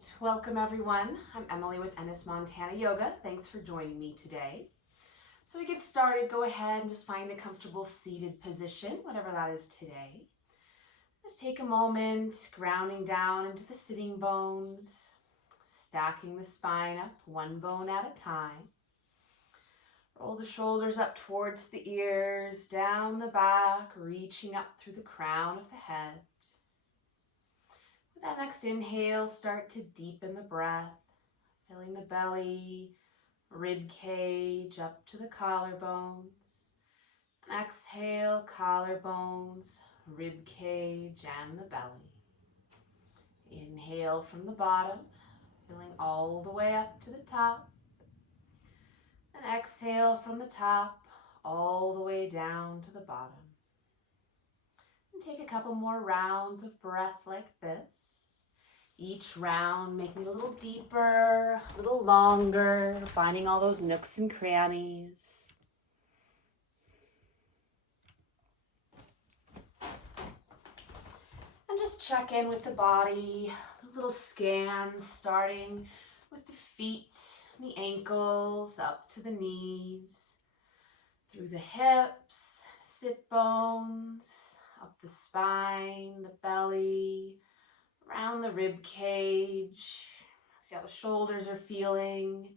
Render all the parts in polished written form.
right, welcome everyone. I'm Emily with Ennis Montana Yoga. Thanks for joining me today. So to get started, go ahead and just find a comfortable seated position, whatever that is today. Just take a moment, grounding down into the sitting bones, stacking the spine up one bone at a time. Roll the shoulders up towards the ears, down the back, reaching up through the crown of the head. With that next inhale, start to deepen the breath, filling the belly, rib cage up to the collarbones. And exhale, collarbones, rib cage, and the belly. Inhale from the bottom, filling all the way up to the top. And exhale from the top, all the way down to the bottom. And take a couple more rounds of breath like this. Each round making it a little deeper, a little longer, finding all those nooks and crannies. And just check in with the body, a little scan starting with the feet, the ankles, up to the knees, through the hips, sit bones, up the spine, the belly, around the rib cage. See how the shoulders are feeling,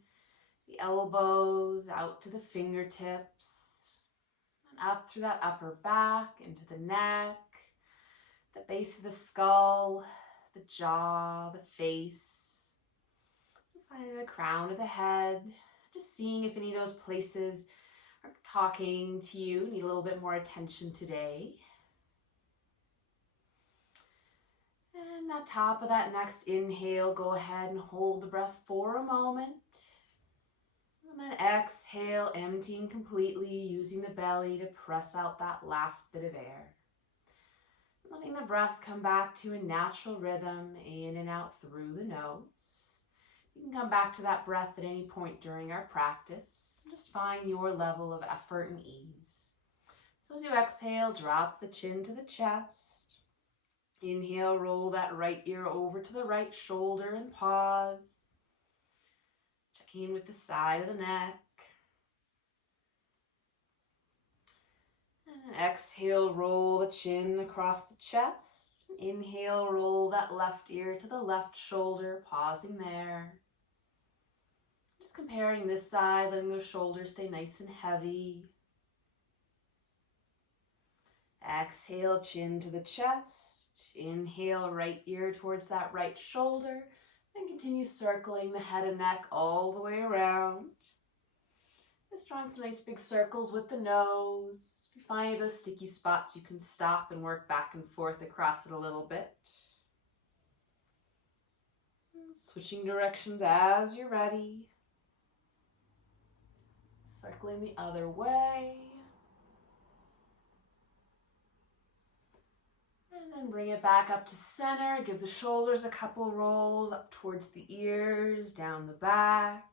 the elbows out to the fingertips, and up through that upper back, into the neck, the base of the skull, the jaw, the face, finding the crown of the head, just seeing if any of those places are talking to you, need a little bit more attention today. And at the top of that next inhale, go ahead and hold the breath for a moment. And then exhale, emptying completely, using the belly to press out that last bit of air. Letting the breath come back to a natural rhythm, in and out through the nose. You can come back to that breath at any point during our practice. Just find your level of effort and ease. So as you exhale, drop the chin to the chest. Inhale, roll that right ear over to the right shoulder and pause. Checking in with the side of the neck. And exhale, roll the chin across the chest. Inhale, roll that left ear to the left shoulder, pausing there. Just comparing this side, letting those shoulders stay nice and heavy. Exhale, chin to the chest. Inhale, right ear towards that right shoulder. Then continue circling the head and neck all the way around. Just drawing some nice big circles with the nose. If you find those sticky spots, you can stop and work back and forth across it a little bit. Switching directions as you're ready. Circling the other way. And then bring it back up to center. Give the shoulders a couple rolls up towards the ears, down the back.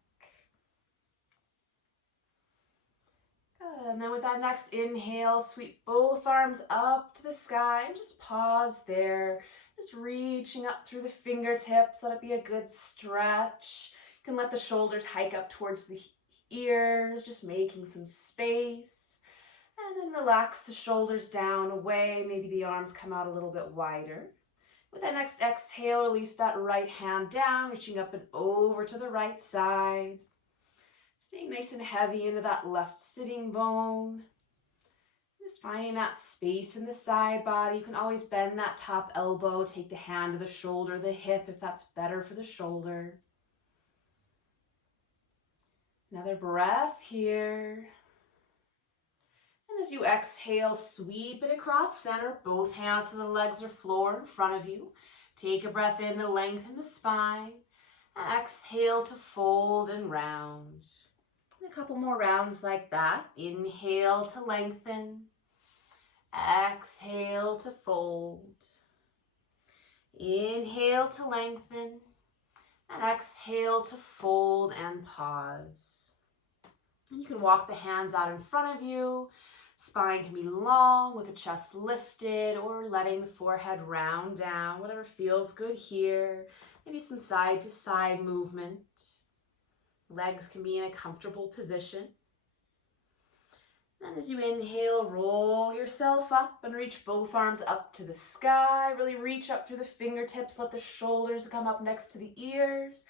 Good. And then with that next inhale, sweep both arms up to the sky and just pause there. Just reaching up through the fingertips. Let it be a good stretch. You can let the shoulders hike up towards the ears, just making some space. And then relax the shoulders down, away. Maybe the arms come out a little bit wider. With that next exhale, release that right hand down, reaching up and over to the right side. Staying nice and heavy into that left sitting bone. Just finding that space in the side body. You can always bend that top elbow, take the hand to the shoulder, the hip, if that's better for the shoulder. Another breath here. And as you exhale, sweep it across center. Both hands to the legs or floor in front of you. Take a breath in to lengthen the spine. And exhale to fold and round. And a couple more rounds like that. Inhale to lengthen. Exhale to fold. Inhale to lengthen. And exhale to fold and pause. And you can walk the hands out in front of you. Spine can be long with the chest lifted or letting the forehead round down, whatever feels good here. Maybe some side to side movement. Legs can be in a comfortable position. And as you inhale, roll yourself up and reach both arms up to the sky. Really reach up through the fingertips, let the shoulders come up next to the ears.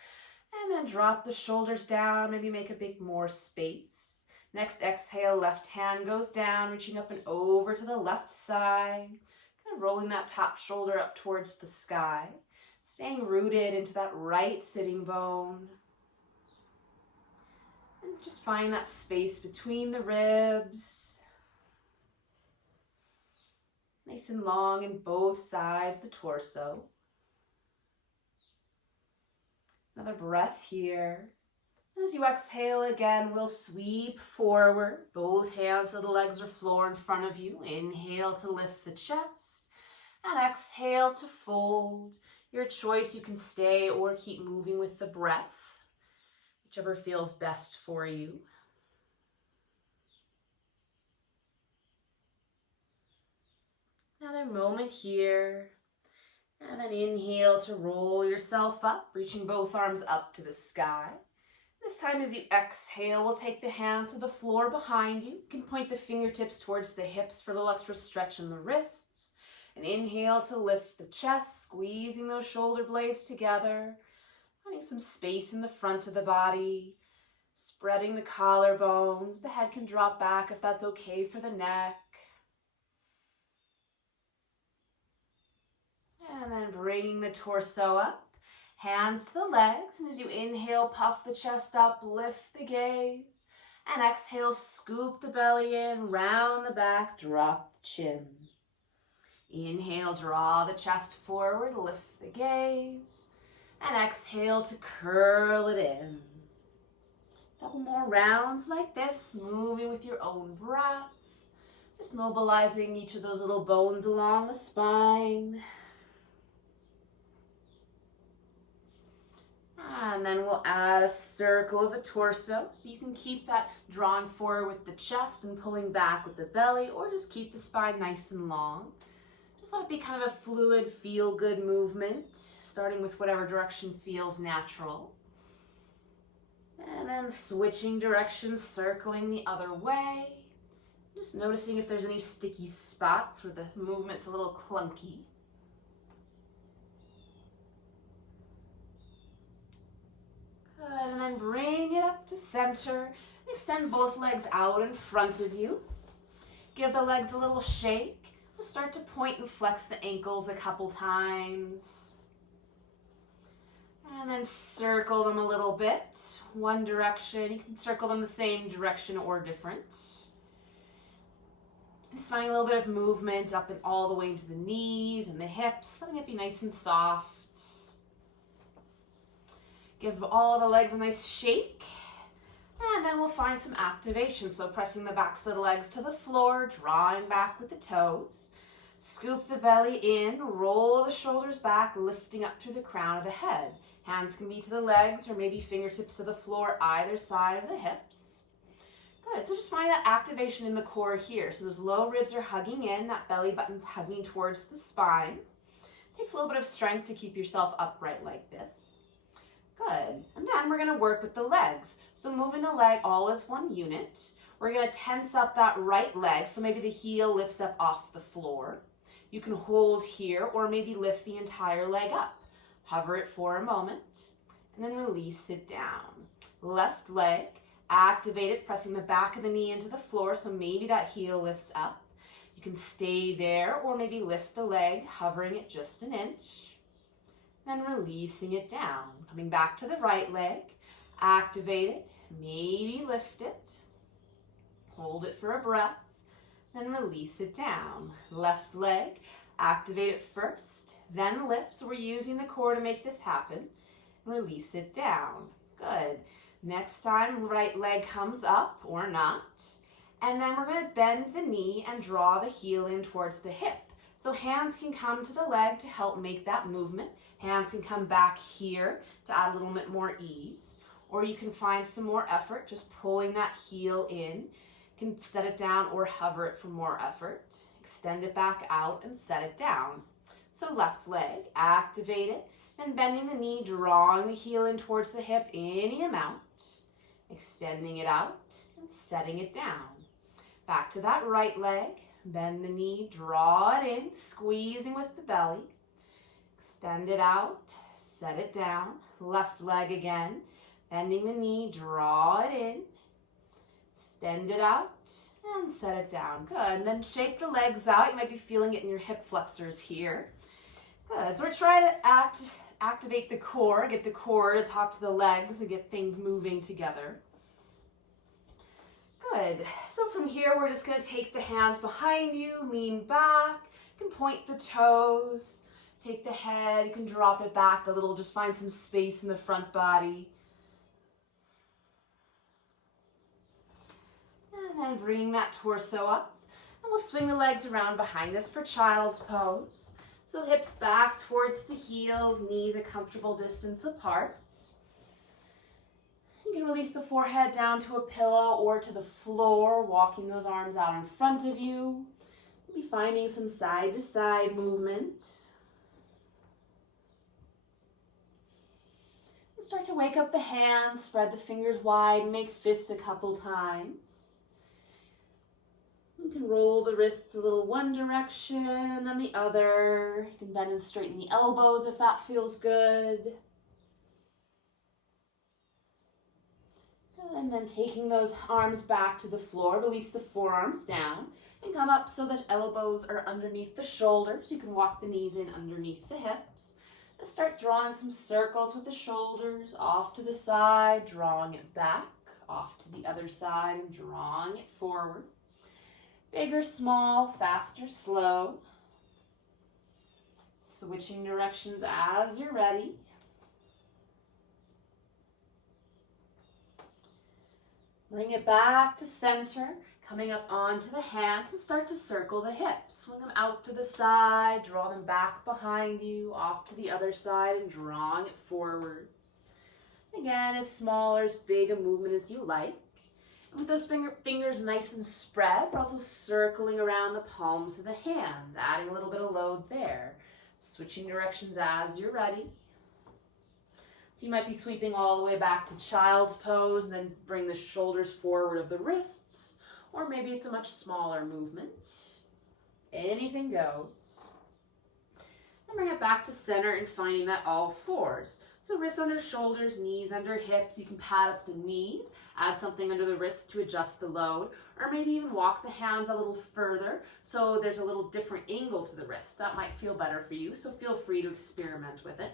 And then drop the shoulders down, maybe make a bit more space. Next exhale, left hand goes down, reaching up and over to the left side. Kind of rolling that top shoulder up towards the sky. Staying rooted into that right sitting bone. And just find that space between the ribs. Nice and long in both sides of the torso. Another breath here. As you exhale again, we'll sweep forward. Both hands to the legs or floor in front of you. Inhale to lift the chest. And exhale to fold. Your choice, you can stay or keep moving with the breath. Whichever feels best for you. Another moment here. And then inhale to roll yourself up, reaching both arms up to the sky. This time as you exhale, we'll take the hands to the floor behind you. You can point the fingertips towards the hips for a little extra stretch in the wrists. And inhale to lift the chest, squeezing those shoulder blades together. Finding some space in the front of the body. Spreading the collarbones. The head can drop back if that's okay for the neck. And then bringing the torso up. Hands to the legs, and as you inhale, puff the chest up, lift the gaze, and exhale, scoop the belly in, round the back, drop the chin. Inhale, draw the chest forward, lift the gaze, and exhale to curl it in. Couple more rounds like this, moving with your own breath, just mobilizing each of those little bones along the spine. And then we'll add a circle of the torso, so you can keep that drawing forward with the chest and pulling back with the belly, or just keep the spine nice and long. Just let it be kind of a fluid, feel-good movement, starting with whatever direction feels natural. And then switching directions, circling the other way. Just noticing if there's any sticky spots where the movement's a little clunky. Good, and then bring it up to center. Extend both legs out in front of you. Give the legs a little shake. We'll start to point and flex the ankles a couple times. And then circle them a little bit. One direction. You can circle them the same direction or different. Just finding a little bit of movement up and all the way into the knees and the hips, letting it be nice and soft. Give all the legs a nice shake, and then we'll find some activation. So pressing the backs of the legs to the floor, drawing back with the toes. Scoop the belly in, roll the shoulders back, lifting up through the crown of the head. Hands can be to the legs or maybe fingertips to the floor, either side of the hips. Good, so just find that activation in the core here. So those low ribs are hugging in, that belly button's hugging towards the spine. Takes a little bit of strength to keep yourself upright like this. Good, and then we're gonna work with the legs. So moving the leg all as one unit. We're gonna tense up that right leg, so maybe the heel lifts up off the floor. You can hold here or maybe lift the entire leg up. Hover it for a moment, and then release it down. Left leg, activate it, pressing the back of the knee into the floor, so maybe that heel lifts up. You can stay there or maybe lift the leg, hovering it just an inch. Then releasing it down. Coming back to the right leg, activate it, maybe lift it, hold it for a breath, then release it down. Left leg, activate it first, then lift. So we're using the core to make this happen. Release it down. Good. Next time, right leg comes up or not. And then we're going to bend the knee and draw the heel in towards the hip. So hands can come to the leg to help make that movement. Hands can come back here to add a little bit more ease. Or you can find some more effort just pulling that heel in. You can set it down or hover it for more effort. Extend it back out and set it down. So left leg, activate it, and bending the knee, drawing the heel in towards the hip any amount. Extending it out and setting it down. Back to that right leg, bend the knee, draw it in, squeezing with the belly. Extend it out, set it down. Left leg again, bending the knee, draw it in, extend it out, and set it down. Good. And then shake the legs out. You might be feeling it in your hip flexors here. Good. So we're trying to activate the core, get the core to talk to the legs and get things moving together. Good. So from here, we're just going to take the hands behind you, lean back. You can point the toes, take the head. You can drop it back a little. Just find some space in the front body. And then bring that torso up. And we'll swing the legs around behind us for child's pose. So hips back towards the heels, knees a comfortable distance apart. You can release the forehead down to a pillow or to the floor, walking those arms out in front of you. You'll be finding some side to side movement. And start to wake up the hands, spread the fingers wide, make fists a couple times. You can roll the wrists a little one direction and the other. You can bend and straighten the elbows if that feels good. And then taking those arms back to the floor, release the forearms down and come up so the elbows are underneath the shoulders. You can walk the knees in underneath the hips. And start drawing some circles with the shoulders off to the side, drawing it back, off to the other side and drawing it forward. Big or small, fast or slow. Switching directions as you're ready. Bring it back to center, coming up onto the hands and start to circle the hips. Swing them out to the side, draw them back behind you, off to the other side and drawing it forward. Again, as small or as big a movement as you like. And with those fingers nice and spread, we're also circling around the palms of the hands, adding a little bit of load there. Switching directions as you're ready. So you might be sweeping all the way back to child's pose and then bring the shoulders forward of the wrists, or maybe it's a much smaller movement. Anything goes. And bring it back to center and finding that all fours. So wrists under shoulders, knees under hips. You can pad up the knees, add something under the wrists to adjust the load, or maybe even walk the hands a little further so there's a little different angle to the wrist. That might feel better for you, so feel free to experiment with it.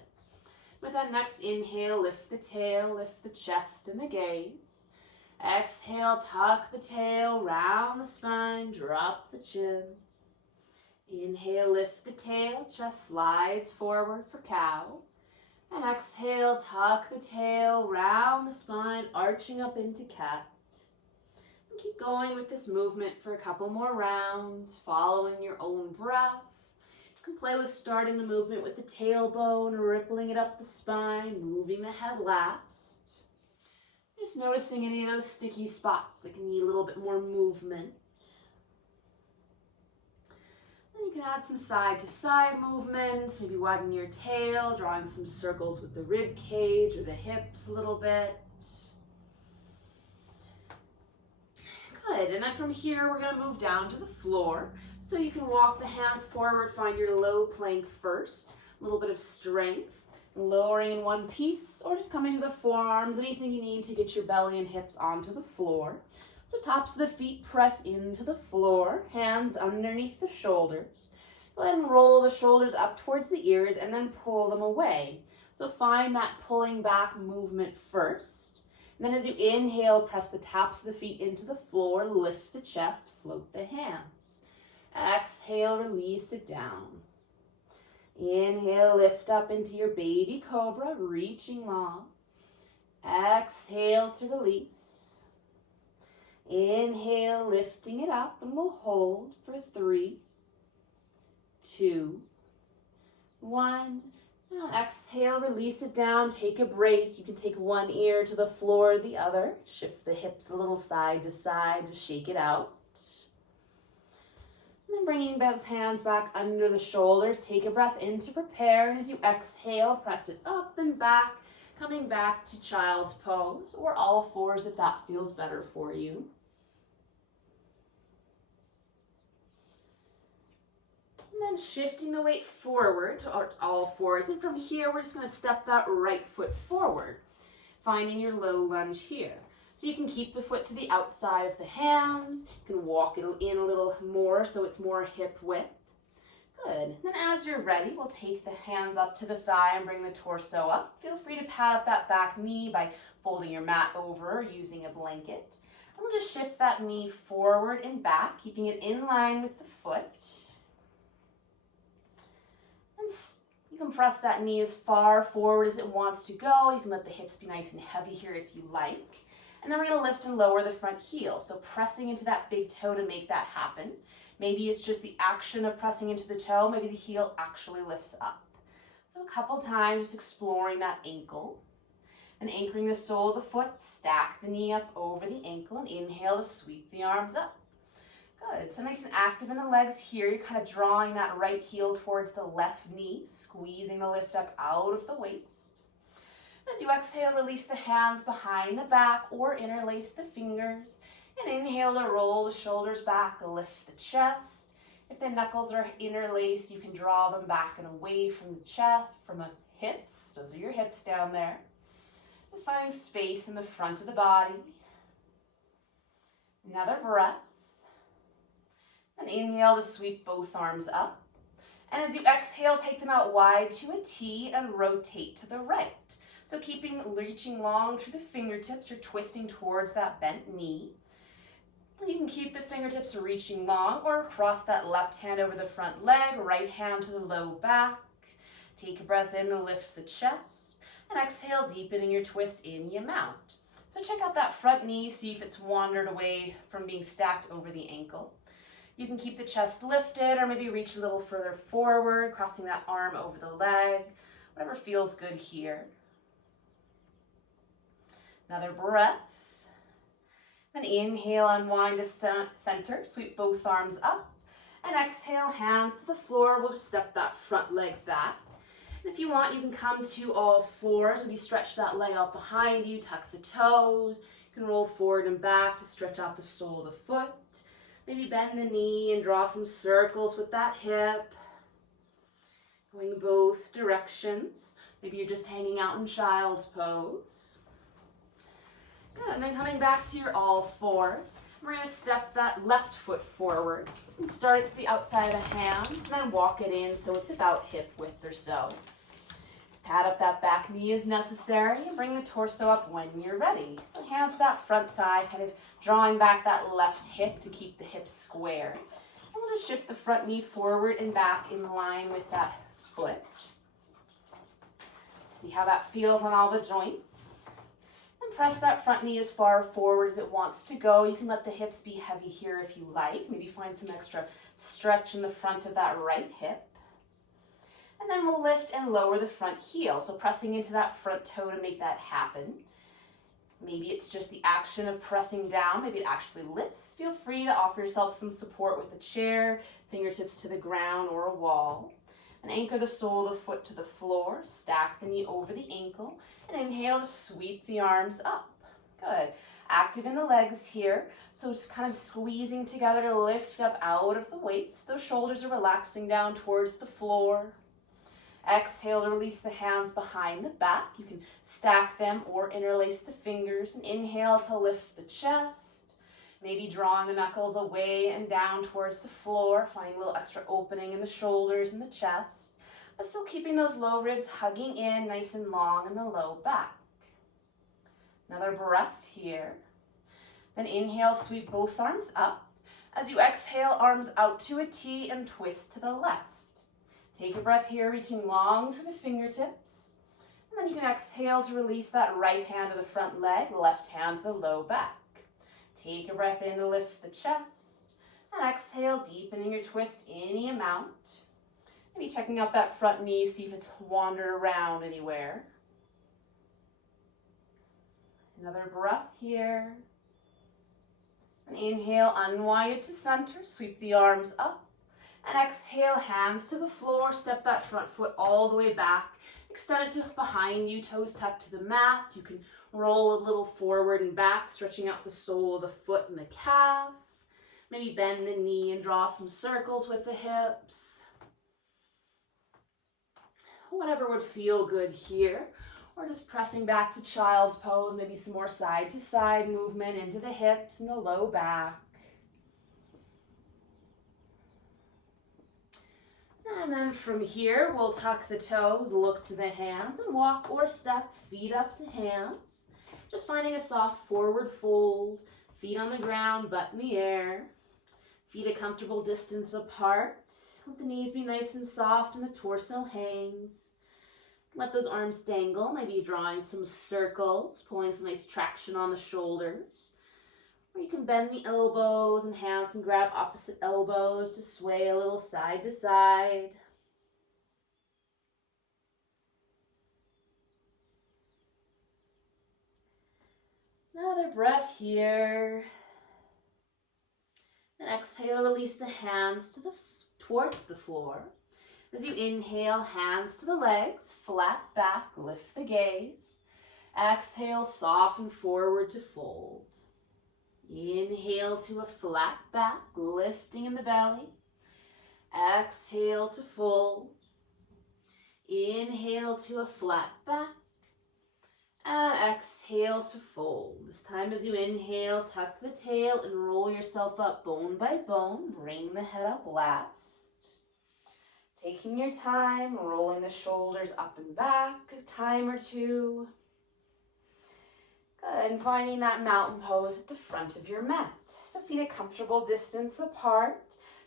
With that next inhale, lift the tail, lift the chest and the gaze. Exhale, tuck the tail, round the spine, drop the chin. Inhale, lift the tail, chest slides forward for cow. And exhale, tuck the tail, round the spine, arching up into cat. And keep going with this movement for a couple more rounds, following your own breath. You can play with starting the movement with the tailbone, rippling it up the spine, moving the head last. Just noticing any of those sticky spots that can need a little bit more movement. Then you can add some side to side movements, maybe wagging your tail, drawing some circles with the rib cage or the hips a little bit. Good, and then from here we're going to move down to the floor. So you can walk the hands forward, find your low plank first, a little bit of strength, lowering in one piece, or just coming to the forearms, anything you need to get your belly and hips onto the floor. So tops of the feet press into the floor, hands underneath the shoulders. Go ahead and roll the shoulders up towards the ears and then pull them away. So find that pulling back movement first. And then as you inhale, press the tops of the feet into the floor, lift the chest, float the hands. Exhale, release it down. Inhale, lift up into your baby cobra, reaching long. Exhale to release. Inhale, lifting it up, and we'll hold for 3, 2, 1. And exhale, release it down, take a break. You can take one ear to the floor, the other. Shift the hips a little side to side to shake it out. And then bringing both hands back under the shoulders. Take a breath in to prepare. And as you exhale, press it up and back, coming back to child's pose or all fours if that feels better for you. And then shifting the weight forward to all fours. And from here, we're just going to step that right foot forward, finding your low lunge here. So you can keep the foot to the outside of the hands. You can walk it in a little more so it's more hip width. Good. Then as you're ready, we'll take the hands up to the thigh and bring the torso up. Feel free to pad up that back knee by folding your mat over or using a blanket. And we'll just shift that knee forward and back, keeping it in line with the foot. And you can press that knee as far forward as it wants to go. You can let the hips be nice and heavy here if you like. And then we're going to lift and lower the front heel. So pressing into that big toe to make that happen. Maybe it's just the action of pressing into the toe. Maybe the heel actually lifts up. So a couple times just exploring that ankle. And anchoring the sole of the foot, stack the knee up over the ankle and inhale to sweep the arms up. Good. So nice and active in the legs here. You're kind of drawing that right heel towards the left knee, squeezing the lift up out of the waist. As you exhale, release the hands behind the back or interlace the fingers. And inhale to roll the shoulders back, lift the chest. If the knuckles are interlaced, you can draw them back and away from the chest, from the hips. Those are your hips down there. Just finding space in the front of the body. Another breath. And inhale to sweep both arms up. And as you exhale, take them out wide to a T and rotate to the right. So reaching long through the fingertips or twisting towards that bent knee. You can keep the fingertips reaching long or cross that left hand over the front leg, right hand to the low back. Take a breath in to lift the chest. And exhale, deepening your twist any amount. So check out that front knee, see if it's wandered away from being stacked over the ankle. You can keep the chest lifted or maybe reach a little further forward, crossing that arm over the leg, whatever feels good here. Another breath. Then inhale, unwind to center, sweep both arms up. And exhale, hands to the floor. We'll just step that front leg back. And if you want, you can come to all fours. Maybe stretch that leg out behind you, tuck the toes. You can roll forward and back to stretch out the sole of the foot. Maybe bend the knee and draw some circles with that hip. Going both directions. Maybe you're just hanging out in child's pose. Good, and then coming back to your all fours. We're going to step that left foot forward. And start it to the outside of the hands, and then walk it in so it's about hip width or so. Pad up that back knee as necessary and bring the torso up when you're ready. So hands to that front thigh, kind of drawing back that left hip to keep the hips square. And we'll just shift the front knee forward and back in line with that foot. See how that feels on all the joints. And press that front knee as far forward as it wants to go. You can let the hips be heavy here if you like. Maybe find some extra stretch in the front of that right hip. And then we'll lift and lower the front heel. So pressing into that front toe to make that happen. Maybe it's just the action of pressing down. Maybe it actually lifts. Feel free to offer yourself some support with a chair, fingertips to the ground or a wall. And anchor the sole of the foot to the floor. Stack the knee over the ankle. And inhale to sweep the arms up. Good. Active in the legs here. So just kind of squeezing together to lift up out of the waist. Those shoulders are relaxing down towards the floor. Exhale to release the hands behind the back. You can stack them or interlace the fingers. And inhale to lift the chest. Maybe drawing the knuckles away and down towards the floor. Finding a little extra opening in the shoulders and the chest. But still keeping those low ribs hugging in nice and long in the low back. Another breath here. Then inhale, sweep both arms up. As you exhale, arms out to a T and twist to the left. Take a breath here, reaching long through the fingertips. And then you can exhale to release that right hand to the front leg, left hand to the low back. Take a breath in to lift the chest. And exhale, deepening your twist any amount. Maybe checking out that front knee, see if it's wandered around anywhere. Another breath here. And inhale, unwind it to center, sweep the arms up. And exhale, hands to the floor, step that front foot all the way back. Extend it to behind you, toes tucked to the mat. You can roll a little forward and back, stretching out the sole of the foot and the calf. Maybe bend the knee and draw some circles with the hips. Whatever would feel good here. Or just pressing back to child's pose, maybe some more side to side movement into the hips and the low back. And then from here, we'll tuck the toes, look to the hands, and walk or step, feet up to hands. Just finding a soft forward fold, feet on the ground, butt in the air. Feet a comfortable distance apart. Let the knees be nice and soft and the torso hangs. Let those arms dangle, maybe drawing some circles, pulling some nice traction on the shoulders. Or you can bend the elbows and hands can grab opposite elbows to sway a little side to side. Another breath here. And exhale, release the hands towards the floor. As you inhale, hands to the legs, flat back, lift the gaze. Exhale, soften forward to fold. Inhale to a flat back, lifting in the belly. Exhale to fold. Inhale to a flat back. And exhale to fold. This time as you inhale, tuck the tail and roll yourself up bone by bone. Bring the head up last. Taking your time, rolling the shoulders up and back a time or two. Good, and finding that mountain pose at the front of your mat. So feet a comfortable distance apart.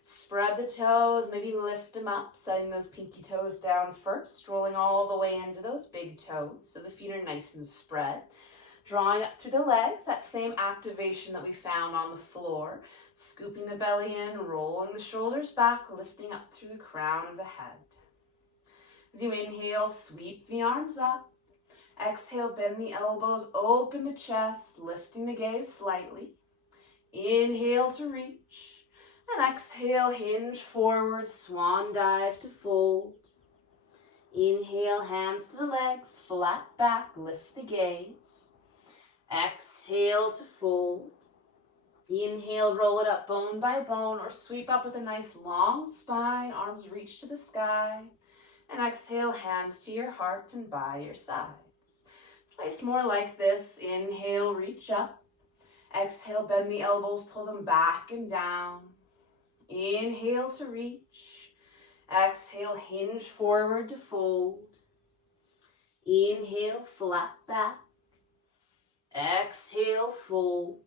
Spread the toes, maybe lift them up, setting those pinky toes down first, rolling all the way into those big toes so the feet are nice and spread. Drawing up through the legs, that same activation that we found on the floor. Scooping the belly in, rolling the shoulders back, lifting up through the crown of the head. As you inhale, sweep the arms up. Exhale, bend the elbows, open the chest, lifting the gaze slightly. Inhale to reach. And exhale, hinge forward, swan dive to fold. Inhale, hands to the legs, flat back, lift the gaze. Exhale to fold. Inhale, roll it up bone by bone or sweep up with a nice long spine, arms reach to the sky. And exhale, hands to your heart and by your sides. Twice more like this. Inhale, reach up. Exhale, bend the elbows, pull them back and down. Inhale to reach. Exhale, hinge forward to fold. Inhale, flat back. Exhale, fold.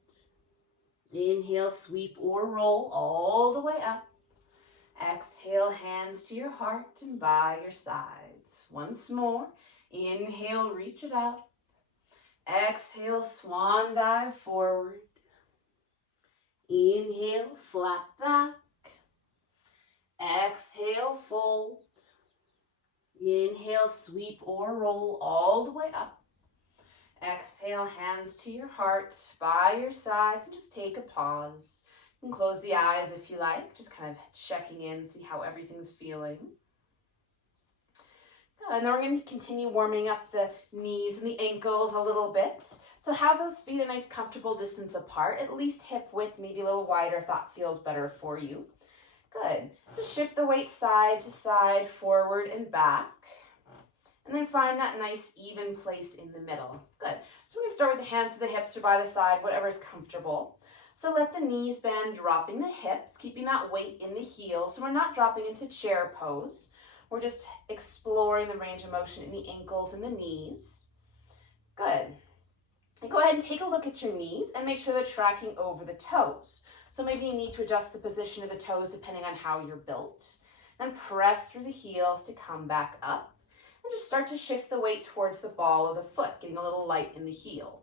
Inhale, sweep or roll all the way up. Exhale, hands to your heart and by your sides. Once more. Inhale, reach it up. Exhale, swan dive forward. Inhale, flat back. Exhale, fold. Inhale, sweep or roll all the way up. Exhale, hands to your heart, by your sides, and just take a pause. You can close the eyes if you like, just kind of checking in, see how everything's feeling. Good. And then we're going to continue warming up the knees and the ankles a little bit. So have those feet a nice comfortable distance apart, at least hip width, maybe a little wider if that feels better for you. Good. Just shift the weight side to side, forward and back. And then find that nice even place in the middle. Good. So we're going to start with the hands to the hips or by the side, whatever is comfortable. So let the knees bend, dropping the hips, keeping that weight in the heels. So we're not dropping into chair pose. We're just exploring the range of motion in the ankles and the knees. Good. And go ahead and take a look at your knees and make sure they're tracking over the toes. So maybe you need to adjust the position of the toes depending on how you're built. Then press through the heels to come back up. And just start to shift the weight towards the ball of the foot, getting a little light in the heel.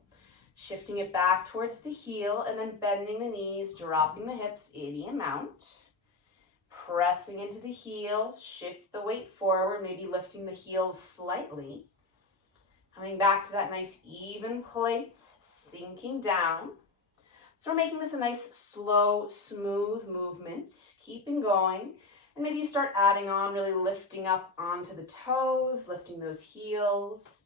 Shifting it back towards the heel and then bending the knees, dropping the hips any amount. pressing into the heels, shift the weight forward, maybe lifting the heels slightly. Coming back to that nice even place, sinking down. So we're making this a nice, slow, smooth movement, keeping going. And maybe you start adding on, really lifting up onto the toes, lifting those heels.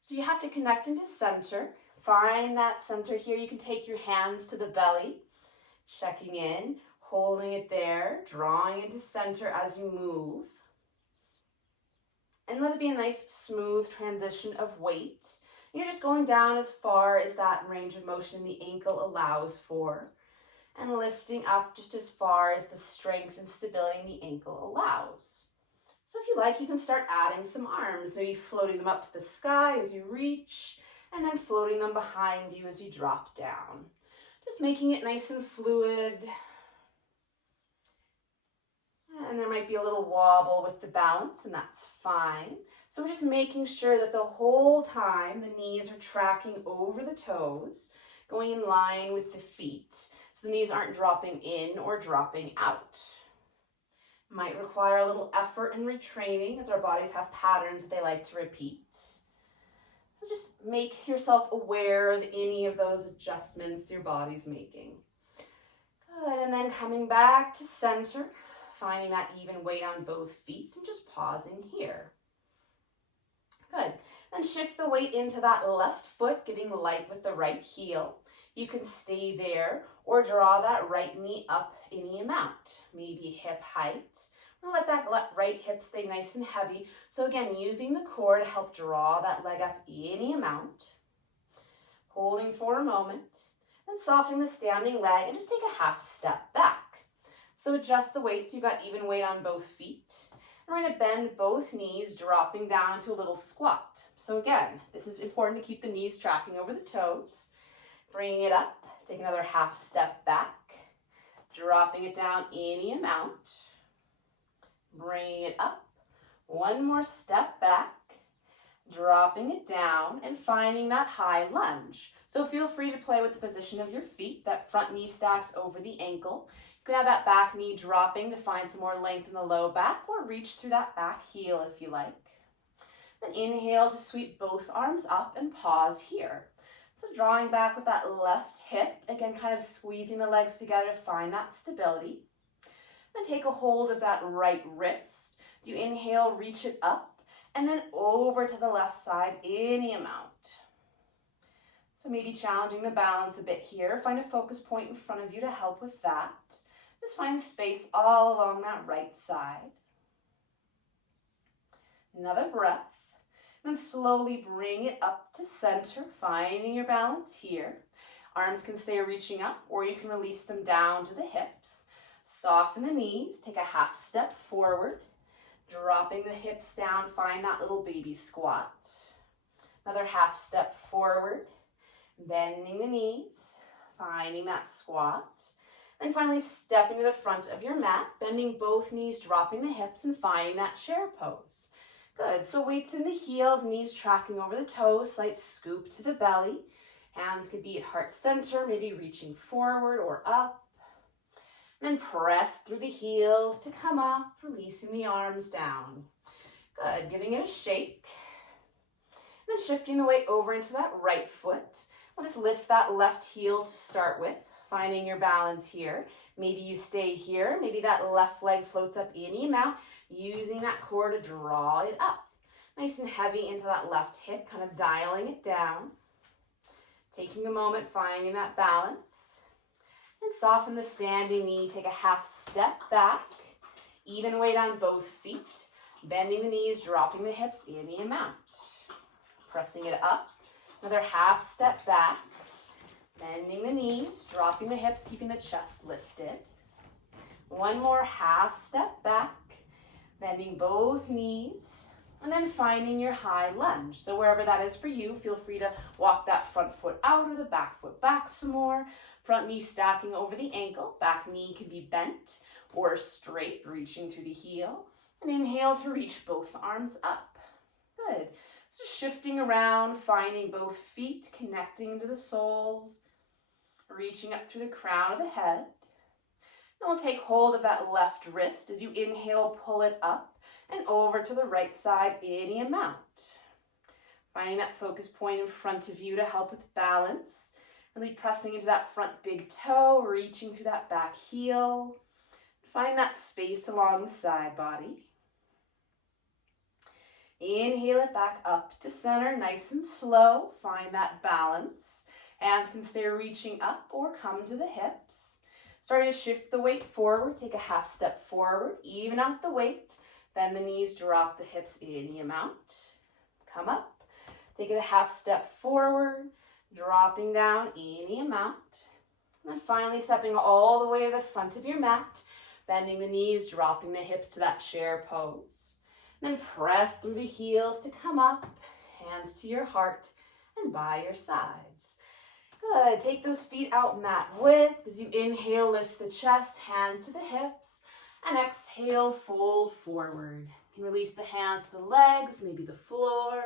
So you have to connect into center. Find that center here. You can take your hands to the belly, checking in, holding it there, drawing into center as you move. And let it be a nice, smooth transition of weight. You're just going down as far as that range of motion the ankle allows for, and lifting up just as far as the strength and stability the ankle allows. So if you like, you can start adding some arms, maybe floating them up to the sky as you reach, and then floating them behind you as you drop down. Just making it nice and fluid. And there might be a little wobble with the balance, and that's fine. So we're just making sure that the whole time the knees are tracking over the toes, going in line with the feet, so the knees aren't dropping in or dropping out. Might require a little effort and retraining, as our bodies have patterns that they like to repeat. So just make yourself aware of any of those adjustments your body's making. Good, and then coming back to center, finding that even weight on both feet and just pausing here. Good. Then shift the weight into that left foot, getting light with the right heel. You can stay there or draw that right knee up any amount, maybe hip height. And let that right hip stay nice and heavy. So again, using the core to help draw that leg up any amount. Holding for a moment. Then softening the standing leg and just take a half step back. So adjust the weight so you've got even weight on both feet. And we're going to bend both knees, dropping down to a little squat. So again, this is important to keep the knees tracking over the toes. Bringing it up, take another half step back, dropping it down any amount. Bringing it up, one more step back, dropping it down, and finding that high lunge. So feel free to play with the position of your feet. That front knee stacks over the ankle. You can have that back knee dropping to find some more length in the low back, or reach through that back heel if you like. Then inhale to sweep both arms up and pause here. So drawing back with that left hip, again kind of squeezing the legs together to find that stability. And take a hold of that right wrist. As you inhale, reach it up, and then over to the left side, any amount. So maybe challenging the balance a bit here. Find a focus point in front of you to help with that. Just find space all along that right side. Another breath. Then slowly bring it up to center, finding your balance here. Arms can stay reaching up, or you can release them down to the hips. Soften the knees, take a half step forward, dropping the hips down, find that little baby squat. Another half step forward, bending the knees, finding that squat. And finally stepping to the front of your mat, bending both knees, dropping the hips, and finding that chair pose. Good, so weights in the heels, knees tracking over the toes, slight scoop to the belly. Hands could be at heart center, maybe reaching forward or up. Then press through the heels to come up, releasing the arms down. Good, giving it a shake. And then shifting the weight over into that right foot. We'll just lift that left heel to start with, finding your balance here. Maybe you stay here, maybe that left leg floats up any amount, using that core to draw it up. Nice and heavy into that left hip, kind of dialing it down. Taking a moment, finding that balance. And soften the standing knee, take a half step back, even weight on both feet, bending the knees, dropping the hips any amount. Pressing it up, another half step back, bending the knees, dropping the hips, keeping the chest lifted. One more half step back, bending both knees, and then finding your high lunge. So wherever that is for you, feel free to walk that front foot out or the back foot back some more. Front knee stacking over the ankle, back knee can be bent or straight, reaching through the heel. And inhale to reach both arms up. Good. So shifting around, finding both feet, connecting to the soles, reaching up through the crown of the head. Then we'll take hold of that left wrist. As you inhale, pull it up and over to the right side, any amount. Finding that focus point in front of you to help with balance. Really pressing into that front big toe, reaching through that back heel. Find that space along the side body. Inhale it back up to center, nice and slow. Find that balance. Hands can stay reaching up or come to the hips. Starting to shift the weight forward, take a half step forward, even out the weight. Bend the knees, drop the hips any amount. Come up, take it a half step forward, dropping down any amount. And then finally stepping all the way to the front of your mat, bending the knees, dropping the hips to that chair pose. And then press through the heels to come up, hands to your heart and by your sides. Good, take those feet out mat width. As you inhale, lift the chest, hands to the hips, and exhale, fold forward. You can release the hands to the legs, maybe the floor.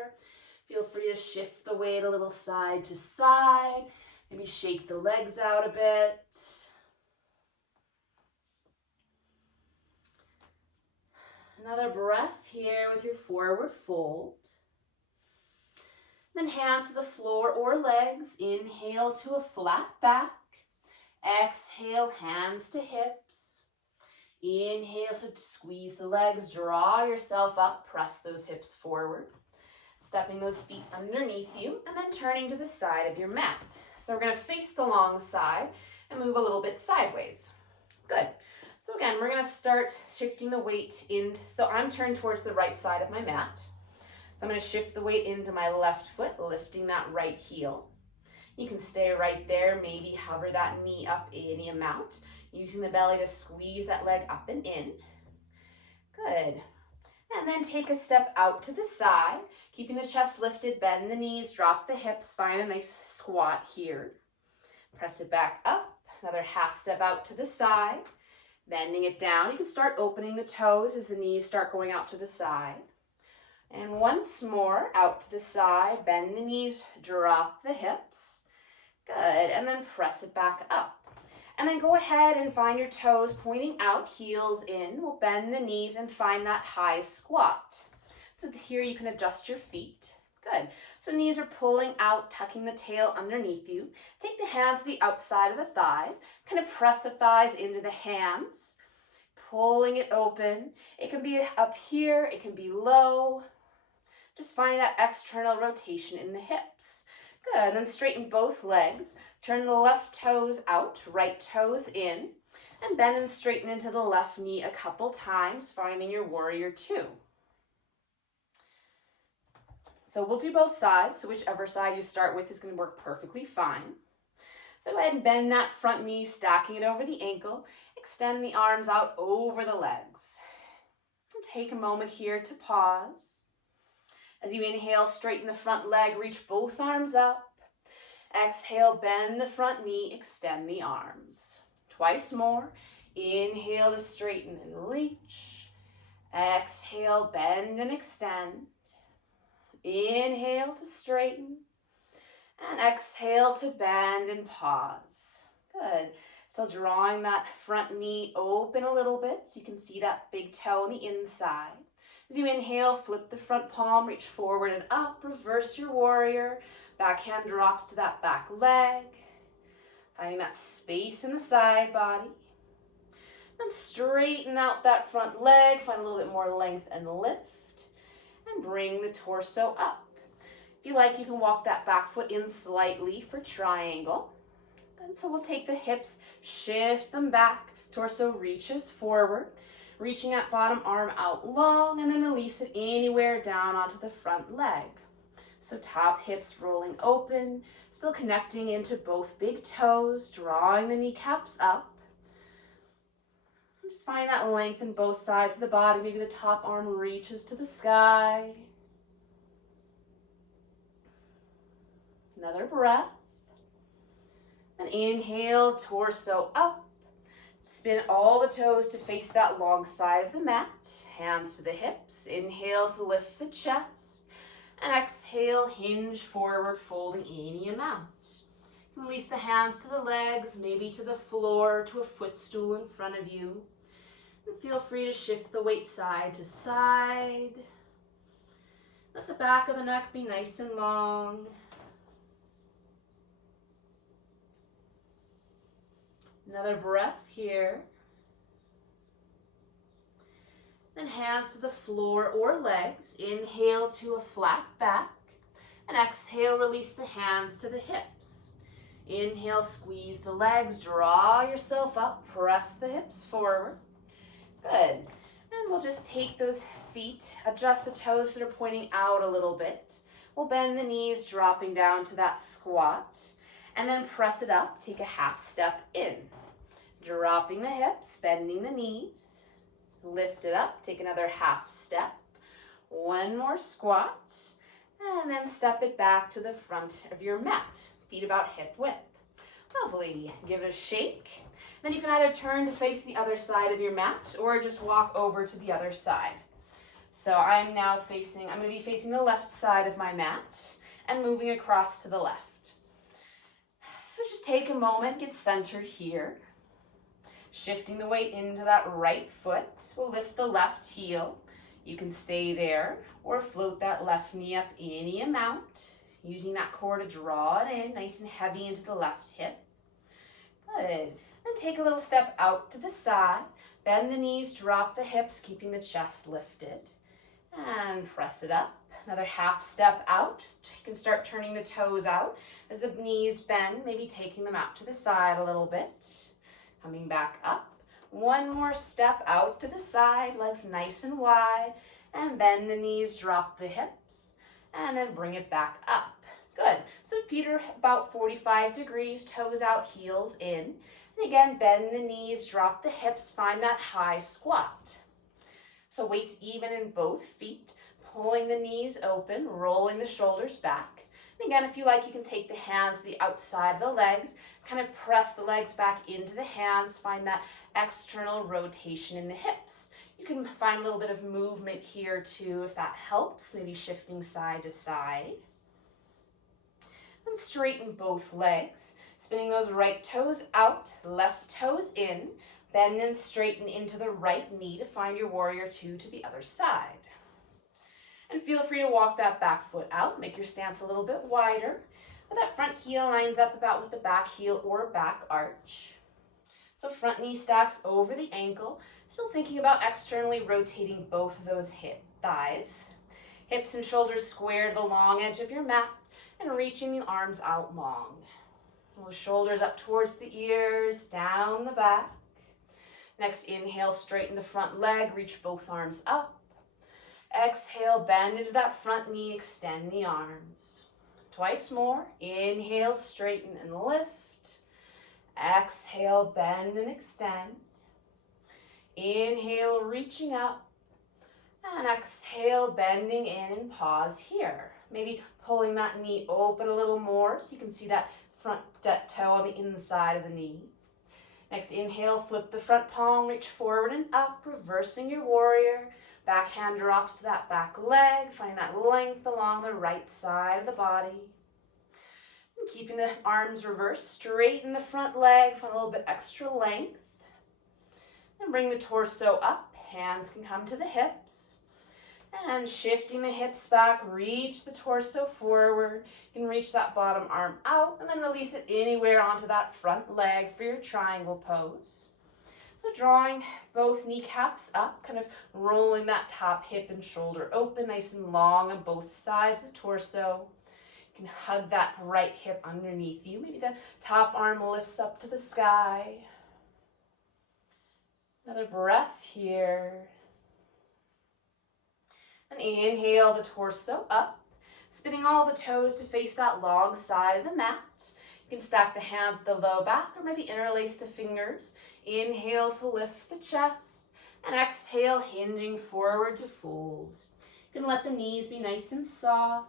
Feel free to shift the weight a little side to side. Maybe shake the legs out a bit. Another breath here with your forward fold. Then hands to the floor or legs. Inhale to a flat back. Exhale, hands to hips. Inhale to squeeze the legs, draw yourself up, press those hips forward. Stepping those feet underneath you and then turning to the side of your mat. So we're going to face the long side and move a little bit sideways. Good. So again, we're going to start shifting the weight in. So I'm turned towards the right side of my mat. So I'm going to shift the weight into my left foot, lifting that right heel. You can stay right there, maybe hover that knee up any amount, using the belly to squeeze that leg up and in. Good. And then take a step out to the side, keeping the chest lifted, bend the knees, drop the hips, find a nice squat here. Press it back up, another half step out to the side, bending it down. You can start opening the toes as the knees start going out to the side. And once more, out to the side, bend the knees, drop the hips. Good, and then press it back up. And then go ahead and find your toes pointing out, heels in. We'll bend the knees and find that high squat. So here you can adjust your feet. Good. So knees are pulling out, tucking the tail underneath you. Take the hands to the outside of the thighs. Kind of press the thighs into the hands, pulling it open. It can be up here, it can be low. Just find that external rotation in the hips. Good, then straighten both legs. Turn the left toes out, right toes in, and bend and straighten into the left knee a couple times, finding your warrior two. So we'll do both sides, so whichever side you start with is going to work perfectly fine. So go ahead and bend that front knee, stacking it over the ankle. Extend the arms out over the legs. And take a moment here to pause. As you inhale, straighten the front leg, reach both arms up. Exhale, bend the front knee, extend the arms. Twice more. Inhale to straighten and reach. Exhale, bend and extend. Inhale to straighten. And exhale to bend and pause. Good. Still drawing that front knee open a little bit so you can see that big toe on the inside. As you inhale, flip the front palm, reach forward and up, reverse your warrior. Back hand drops to that back leg. Finding that space in the side body. And straighten out that front leg, find a little bit more length and lift. And bring the torso up. If you like, you can walk that back foot in slightly for triangle. And so we'll take the hips, shift them back, torso reaches forward. Reaching that bottom arm out long and then release it anywhere down onto the front leg. So top hips rolling open, still connecting into both big toes, drawing the kneecaps up. Just find that length in both sides of the body. Maybe the top arm reaches to the sky. Another breath. And inhale, torso up. Spin all the toes to face that long side of the mat. Hands to the hips. Inhale to lift the chest. And exhale, hinge forward, folding any amount. Release the hands to the legs, maybe to the floor, to a footstool in front of you. And feel free to shift the weight side to side. Let the back of the neck be nice and long. Another breath here. Then hands to the floor or legs. Inhale to a flat back. And exhale, release the hands to the hips. Inhale, squeeze the legs, draw yourself up, press the hips forward. Good. And we'll just take those feet, adjust the toes so they're pointing out a little bit. We'll bend the knees, dropping down to that squat. And then press it up, take a half step in. Dropping the hips, bending the knees. Lift it up, take another half step. One more squat. And then step it back to the front of your mat. Feet about hip width. Lovely. Give it a shake. Then you can either turn to face the other side of your mat or just walk over to the other side. So I'm going to be facing the left side of my mat and moving across to the left. So just take a moment, get centered here. Shifting the weight into that right foot. We'll lift the left heel. You can stay there or float that left knee up any amount, using that core to draw it in nice and heavy into the left hip. Good. And take a little step out to the side. Bend the knees, drop the hips, keeping the chest lifted. And press it up. Another half step out. You can start turning the toes out as the knees bend, maybe taking them out to the side a little bit. Coming back up. One more step out to the side, legs nice and wide, and bend the knees, drop the hips, and then bring it back up. Good. So feet are about 45 degrees, toes out, heels in. And again, bend the knees, drop the hips, find that high squat. So weights even in both feet, pulling the knees open, rolling the shoulders back. And again, if you like, you can take the hands to the outside of the legs, kind of press the legs back into the hands, find that external rotation in the hips. You can find a little bit of movement here too, if that helps, maybe shifting side to side. And straighten both legs, spinning those right toes out, left toes in, bend and straighten into the right knee to find your warrior two to the other side. And feel free to walk that back foot out, make your stance a little bit wider. But that front heel lines up about with the back heel or back arch. So front knee stacks over the ankle, still thinking about externally rotating both of those thighs. Hips and shoulders square to the long edge of your mat and reaching the arms out long. Pull the shoulders up towards the ears, down the back. Next, inhale, straighten the front leg, reach both arms up. Exhale, bend into that front knee, extend the arms. Twice more. Inhale, straighten and lift. Exhale, bend and extend. Inhale, reaching up. And exhale, bending in and pause here. Maybe pulling that knee open a little more so you can see that front toe on the inside of the knee. Next, inhale, flip the front palm, reach forward and up, reversing your warrior. Back hand drops to that back leg, finding that length along the right side of the body. And keeping the arms reversed, straighten the front leg, find a little bit extra length. And bring the torso up, hands can come to the hips. And shifting the hips back, reach the torso forward. You can reach that bottom arm out and then release it anywhere onto that front leg for your triangle pose. So drawing both kneecaps up, kind of rolling that top hip and shoulder open, nice and long on both sides of the torso. You can hug that right hip underneath you. Maybe the top arm lifts up to the sky. Another breath here. And inhale the torso up, spinning all the toes to face that long side of the mat. You can stack the hands at the low back or maybe interlace the fingers. Inhale to lift the chest and exhale, hinging forward to fold. You can let the knees be nice and soft.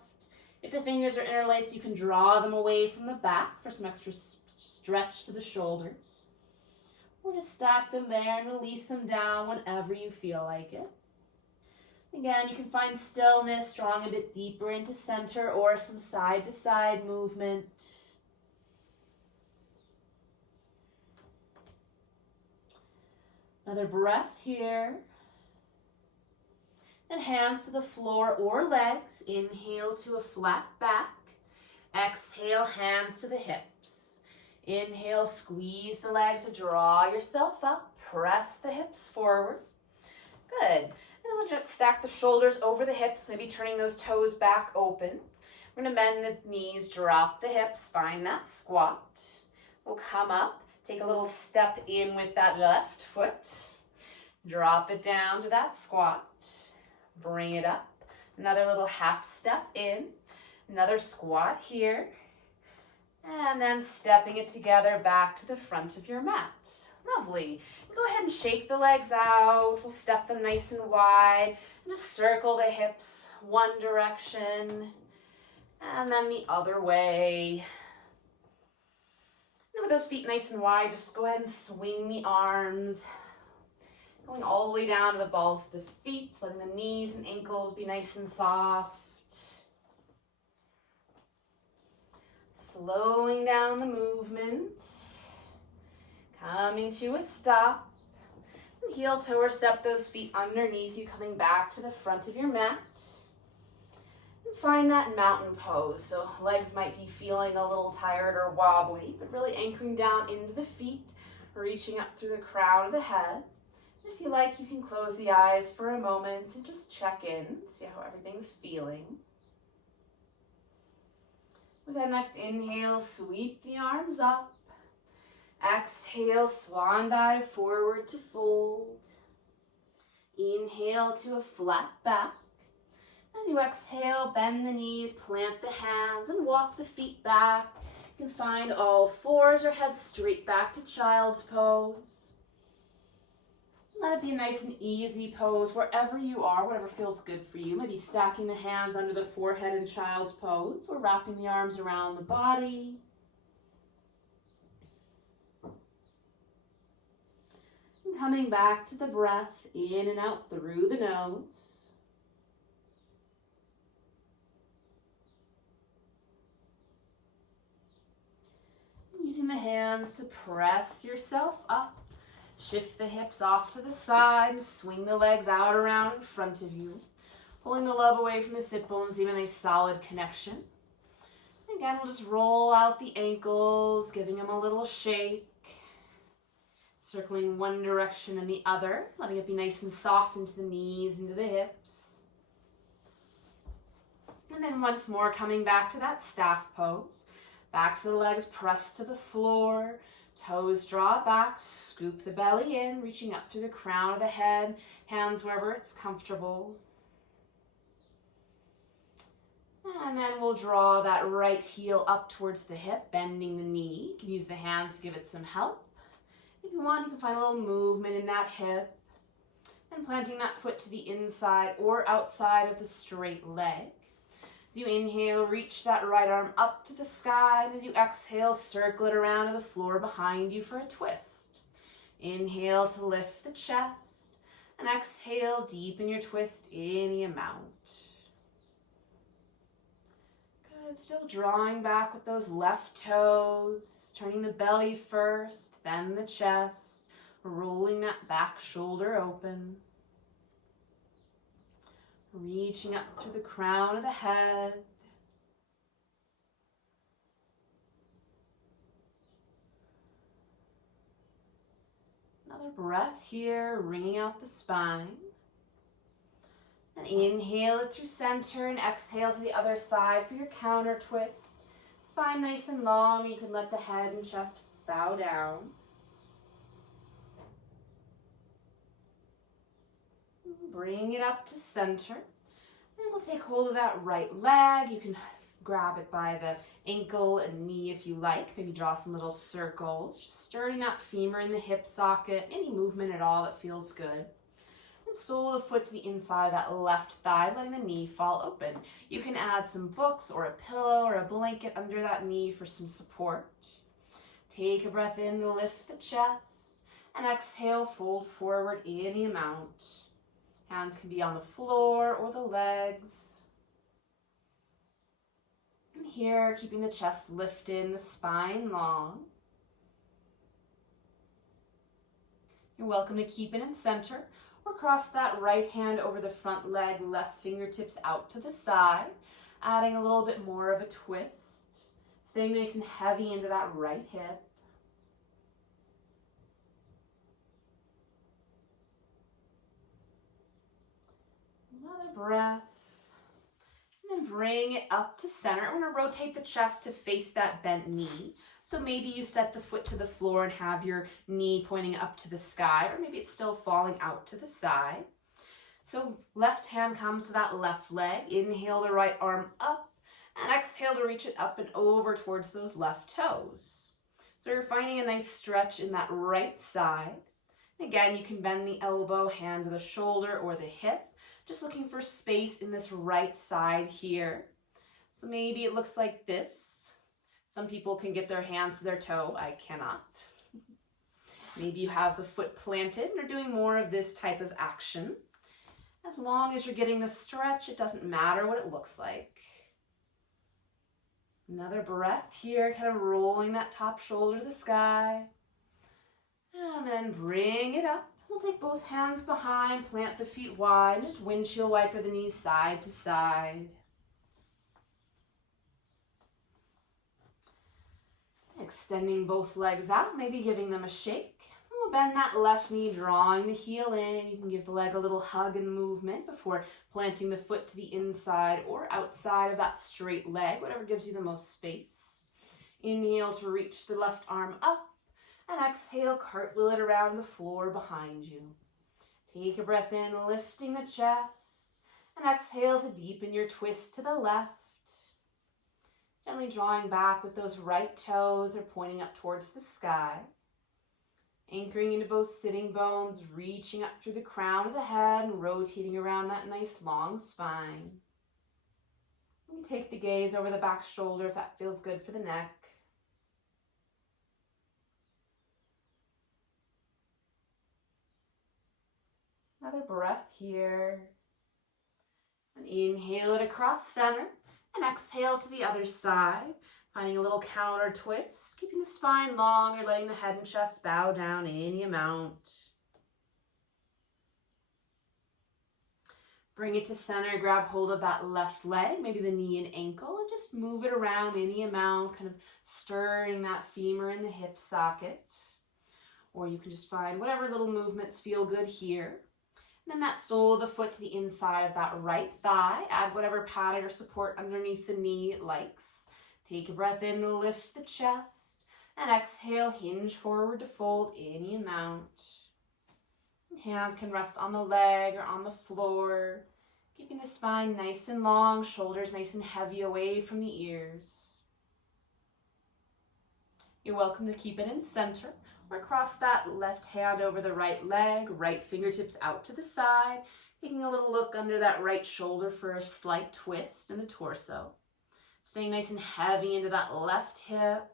If the fingers are interlaced, you can draw them away from the back for some extra stretch to the shoulders. Or just stack them there and release them down whenever you feel like it. Again, you can find stillness, drawing a bit deeper into center or some side to side movement. Another breath here. And hands to the floor or legs. Inhale to a flat back. Exhale, hands to the hips. Inhale, squeeze the legs to draw yourself up. Press the hips forward. Good. And we'll just stack the shoulders over the hips, maybe turning those toes back open. We're going to bend the knees, drop the hips, find that squat. We'll come up, take a little step in with that left foot. Drop it down to that squat. Bring it up. Another little half step in. Another squat here. And then stepping it together back to the front of your mat. Lovely. Go ahead and shake the legs out. We'll step them nice and wide. And just circle the hips one direction. And then the other way. And with those feet nice and wide, just go ahead and swing the arms. Going all the way down to the balls of the feet, letting the knees and ankles be nice and soft. Slowing down the movement. Coming to a stop. And heel toe or step those feet underneath you, coming back to the front of your mat. And find that mountain pose. So legs might be feeling a little tired or wobbly, but really anchoring down into the feet, reaching up through the crown of the head. If you like, you can close the eyes for a moment and just check in, see how everything's feeling. With that next inhale, sweep the arms up. Exhale, swan dive forward to fold. Inhale to a flat back. As you exhale, bend the knees, plant the hands, and walk the feet back. You can find all fours or head straight back to child's pose. Let it be a nice and easy pose wherever you are, whatever feels good for you. Maybe stacking the hands under the forehead in child's pose or wrapping the arms around the body. And coming back to the breath, in and out through the nose. Using the hands to press yourself up. Shift the hips off to the side and swing the legs out around in front of you. Pulling the love away from the sit bones, even a solid connection. Again, we'll just roll out the ankles, giving them a little shake. Circling one direction and the other, letting it be nice and soft into the knees, into the hips. And then once more, coming back to that staff pose. Backs of the legs press to the floor. Toes draw back, scoop the belly in, reaching up through the crown of the head, hands wherever it's comfortable. And then we'll draw that right heel up towards the hip, bending the knee. You can use the hands to give it some help. If you want, you can find a little movement in that hip and planting that foot to the inside or outside of the straight leg. As you inhale, reach that right arm up to the sky, and as you exhale, circle it around to the floor behind you for a twist. Inhale to lift the chest, and exhale, deepen your twist any amount. Good, still drawing back with those left toes, turning the belly first, then the chest, rolling that back shoulder open. Reaching up through the crown of the head. Another breath here, wringing out the spine. And inhale it through center and exhale to the other side for your counter twist. Spine nice and long. You can let the head and chest bow down. Bring it up to center. And we'll take hold of that right leg. You can grab it by the ankle and knee if you like. Maybe draw some little circles. Just stirring that femur in the hip socket. Any movement at all that feels good. And sole of the foot to the inside of that left thigh, letting the knee fall open. You can add some books or a pillow or a blanket under that knee for some support. Take a breath in to lift the chest. And exhale, fold forward any amount. Hands can be on the floor or the legs. And here, keeping the chest lifted and the spine long. You're welcome to keep it in center or cross that right hand over the front leg, left fingertips out to the side, adding a little bit more of a twist, staying nice and heavy into that right hip. Another breath. And then bring it up to center. I'm going to rotate the chest to face that bent knee. So maybe you set the foot to the floor and have your knee pointing up to the sky, or maybe it's still falling out to the side. So left hand comes to that left leg. Inhale the right arm up, and exhale to reach it up and over towards those left toes. So you're finding a nice stretch in that right side. Again, you can bend the elbow, hand to the shoulder or the hip. Just looking for space in this right side here. So maybe it looks like this. Some people can get their hands to their toe. I cannot. Maybe you have the foot planted and are doing more of this type of action. As long as you're getting the stretch, it doesn't matter what it looks like. Another breath here, kind of rolling that top shoulder to the sky. And then bring it up. We'll take both hands behind, plant the feet wide, just windshield wiper the knees side to side. Extending both legs out, maybe giving them a shake. We'll bend that left knee, drawing the heel in. You can give the leg a little hug and movement before planting the foot to the inside or outside of that straight leg, whatever gives you the most space. Inhale to reach the left arm up. And exhale, cartwheel it around the floor behind you. Take a breath in, lifting the chest. And exhale to deepen your twist to the left. Gently drawing back with those right toes. They're pointing up towards the sky. Anchoring into both sitting bones, reaching up through the crown of the head and rotating around that nice long spine. You can take the gaze over the back shoulder if that feels good for the neck. Another breath here. And inhale it across center and exhale to the other side. Finding a little counter twist, keeping the spine long or letting the head and chest bow down any amount. Bring it to center, grab hold of that left leg, maybe the knee and ankle, and just move it around any amount, kind of stirring that femur in the hip socket. Or you can just find whatever little movements feel good here. And then that sole of the foot to the inside of that right thigh. Add whatever padding or support underneath the knee it likes. Take a breath in to lift the chest. And exhale, hinge forward to fold any amount. And hands can rest on the leg or on the floor. Keeping the spine nice and long, shoulders nice and heavy away from the ears. You're welcome to keep it in center. Or cross that left hand over the right leg, right fingertips out to the side, taking a little look under that right shoulder for a slight twist in the torso. Staying nice and heavy into that left hip.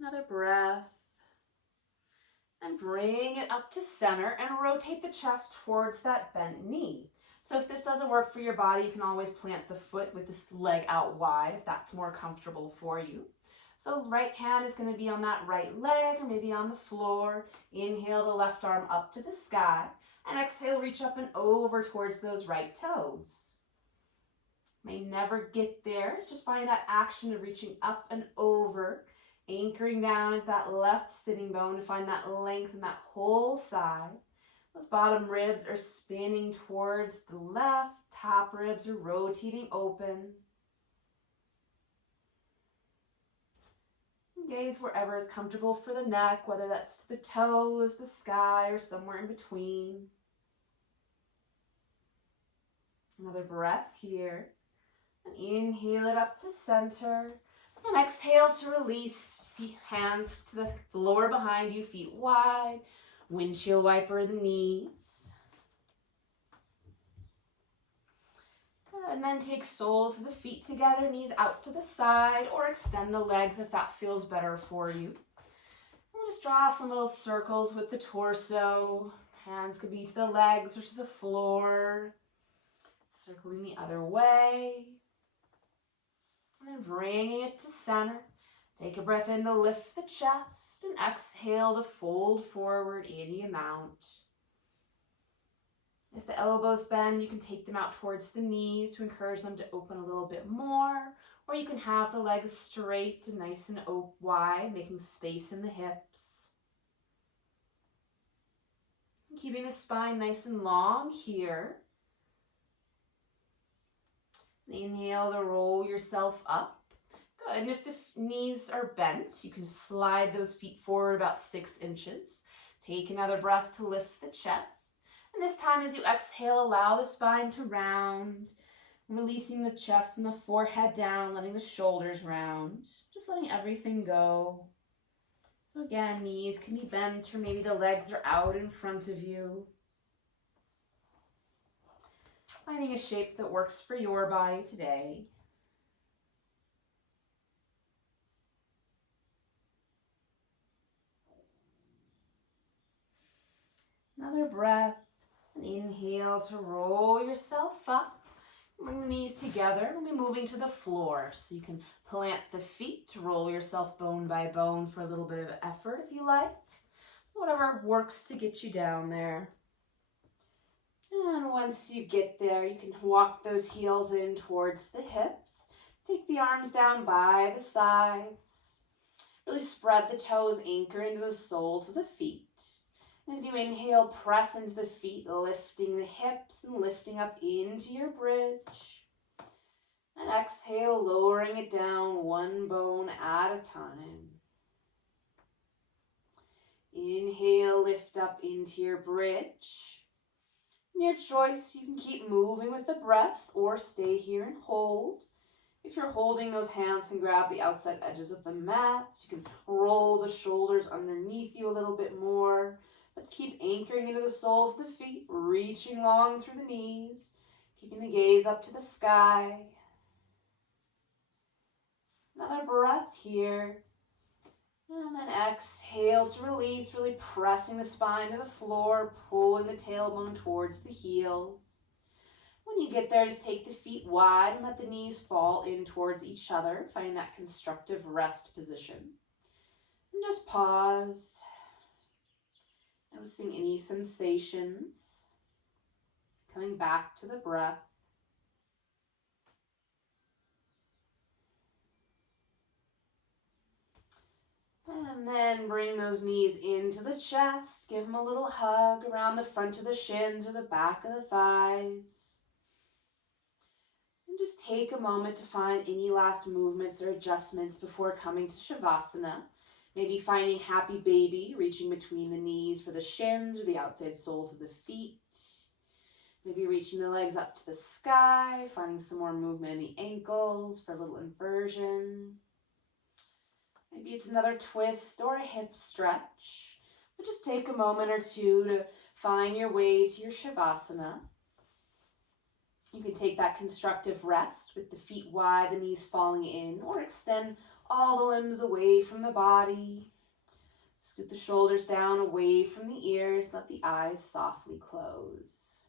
Another breath. And bring it up to center and rotate the chest towards that bent knee. So if this doesn't work for your body, you can always plant the foot with this leg out wide if that's more comfortable for you. So right hand is going to be on that right leg or maybe on the floor. Inhale the left arm up to the sky and exhale, reach up and over towards those right toes. May never get there. It's just find that action of reaching up and over, anchoring down into that left sitting bone to find that length in that whole side. Those bottom ribs are spinning towards the left. Top ribs are rotating open. Gaze wherever is comfortable for the neck, whether that's to the toes, the sky, or somewhere in between. Another breath here. And inhale it up to center. And exhale to release. Hands to the floor behind you, feet wide. Windshield wiper the knees. And then take soles of the feet together, knees out to the side, or extend the legs if that feels better for you. And just draw some little circles with the torso. Hands could be to the legs or to the floor. Circling the other way. And then bringing it to center. Take a breath in to lift the chest and exhale to fold forward any amount. If the elbows bend, you can take them out towards the knees to encourage them to open a little bit more, or you can have the legs straight and nice and wide, making space in the hips. Keeping the spine nice and long here. Inhale to roll yourself up. Good, and if the knees are bent, you can slide those feet forward about 6 inches. Take another breath to lift the chest. And this time as you exhale, allow the spine to round, releasing the chest and the forehead down, letting the shoulders round, just letting everything go. So again, knees can be bent or maybe the legs are out in front of you. Finding a shape that works for your body today. Another breath. And inhale to roll yourself up. Bring the knees together. We'll be moving to the floor. So you can plant the feet to roll yourself bone by bone for a little bit of effort if you like. Whatever works to get you down there. And once you get there, you can walk those heels in towards the hips. Take the arms down by the sides. Really spread the toes, anchor into the soles of the feet. As you inhale, press into the feet, lifting the hips and lifting up into your bridge. And exhale, lowering it down one bone at a time. Inhale, lift up into your bridge. Your choice, you can keep moving with the breath or stay here and hold. If you're holding, those hands can grab the outside edges of the mat. You can roll the shoulders underneath you a little bit more. Let's keep anchoring into the soles of the feet, reaching long through the knees, keeping the gaze up to the sky. Another breath here. And then exhale to release, really pressing the spine to the floor, pulling the tailbone towards the heels. When you get there, just take the feet wide and let the knees fall in towards each other, finding that constructive rest position. And just pause. Noticing any sensations, coming back to the breath. And then bring those knees into the chest, give them a little hug around the front of the shins or the back of the thighs. And just take a moment to find any last movements or adjustments before coming to Shavasana. Maybe finding happy baby, reaching between the knees for the shins or the outside soles of the feet. Maybe reaching the legs up to the sky, finding some more movement in the ankles for a little inversion. Maybe it's another twist or a hip stretch. But just take a moment or two to find your way to your Shavasana. You can take that constructive rest with the feet wide, the knees falling in, or extend all the limbs away from the body. Scoot the shoulders down away from the ears. Let the eyes softly close.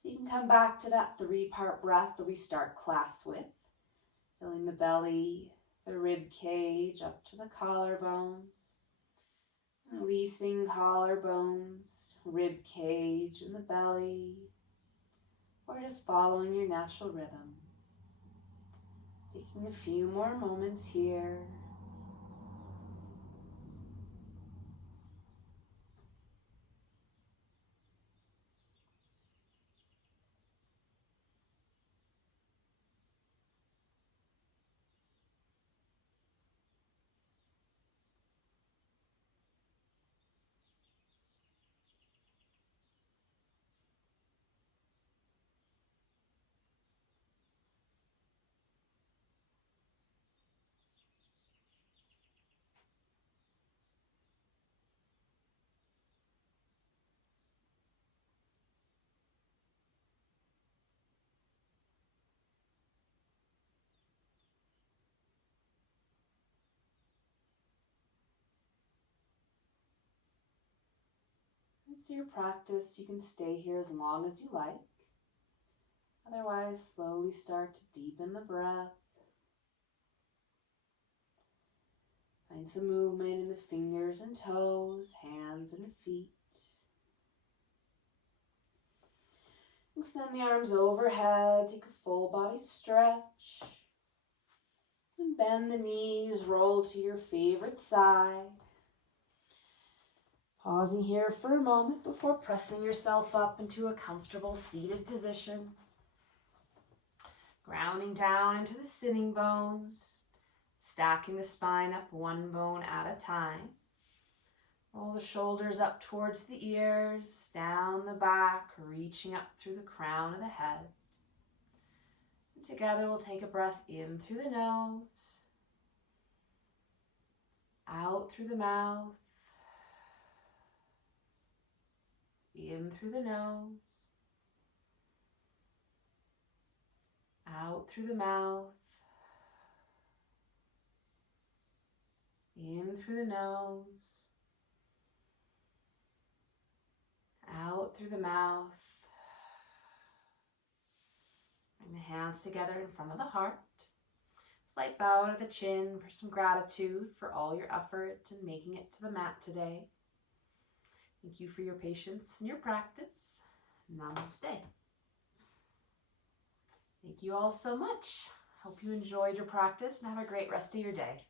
So you can come back to that 3-part breath that we start class with. Filling the belly, the rib cage up to the collarbones. Releasing collarbones, rib cage, and the belly. Or just following your natural rhythm. Taking a few more moments here. It's your practice. You can stay here as long as you like. Otherwise, slowly start to deepen the breath. Find some movement in the fingers and toes, hands and feet. Extend the arms overhead, take a full body stretch. And bend the knees, roll to your favorite side. Pausing here for a moment before pressing yourself up into a comfortable seated position. Grounding down into the sitting bones, stacking the spine up one bone at a time. Roll the shoulders up towards the ears, down the back, reaching up through the crown of the head. And together we'll take a breath in through the nose, out through the mouth, in through the nose, out through the mouth, in through the nose, out through the mouth. Bring the hands together in front of the heart. Slight bow to the chin for some gratitude for all your effort in making it to the mat today. Thank you for your patience and your practice. Namaste. Thank you all so much. Hope you enjoyed your practice and have a great rest of your day.